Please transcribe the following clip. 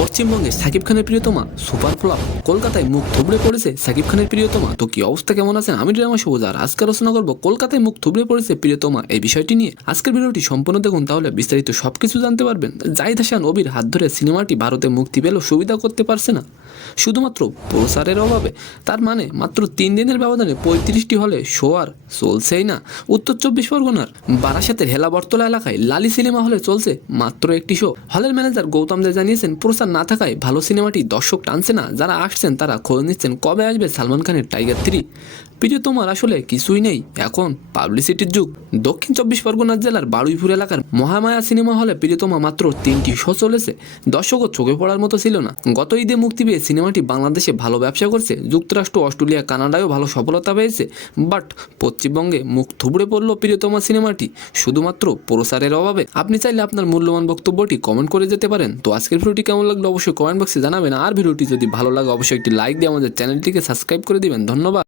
পশ্চিমবঙ্গে সাকিব খানের প্রিয়তমা সুপার ফ্লপ, কলকাতায় মুখ থুবড়ে পড়েছে সাকিব খানের প্রিয়তমা। তো কি অবস্থা, কেমন আছেন? আমি ড্রামা সবুজ, আর আজকে আলোচনা করবো কলকাতায় মুখ থুবড়ে পড়েছে প্রিয়তমা এই বিষয়টি নিয়ে। আজকের ভিডিওটি সম্পূর্ণ দেখুন, তাহলে বিস্তারিত সবকিছু জানতে পারবেন। জাহিদ হাসান অবির হাত ধরে সিনেমাটি ভারতে মুক্তি পেলেও সুবিধা করতে পারছে না শুধুমাত্র প্রচারের অভাবে। তার মানে মাত্র 3 দিনের ব্যবধানে 35টি হলে শো আর চলছেই না। উত্তর 24 পরগনার বারাসাতের হেলাবরতলা এলাকায় লালি সিনেমা হলে চলছে মাত্র একটি শো। হলের ম্যানেজার গৌতম দে জানিয়েছেন, প্রচার না থাকায় ভালো সিনেমাটি দর্শক টানছে না। যারা আসছেন তারা খোঁজ নিচ্ছেন কবে আসবে সালমান খানের টাইগার 3। প্রিয়তমার আসলে কিছুই নেই, এখন পাবলিসিটির যুগ। দক্ষিণ 24 পরগনা জেলার বারুইপুর এলাকার মহামায়া সিনেমা হলে প্রিয়তমা মাত্র 3টি শো চলেছে। দর্শকও চোখে পড়ার মতো ছিল না। গত ঈদে মুক্তি পেয়ে সিনেমাটি বাংলাদেশে ভালো ব্যবসা করছে। যুক্তরাষ্ট্র, অস্ট্রেলিয়া, কানাডায়ও ভালো সফলতা পেয়েছে। বাট পশ্চিমবঙ্গে মুখ থুবড়ে পড়ল প্রিয়তমা সিনেমাটি শুধুমাত্র প্রচারের অভাবে। আপনি চাইলে আপনার মূল্যবান বক্তব্যটি কমেন্ট করে যেতে পারেন। তো আজকের ভিডিওটি কেমন লাগলো অবশ্যই কমেন্ট বক্সে জানাবেন। আর ভিডিওটি যদি ভালো লাগে অবশ্যই একটি লাইক দিয়ে আমাদের চ্যানেলটিকে সাবস্ক্রাইব করে দিবেন। ধন্যবাদ।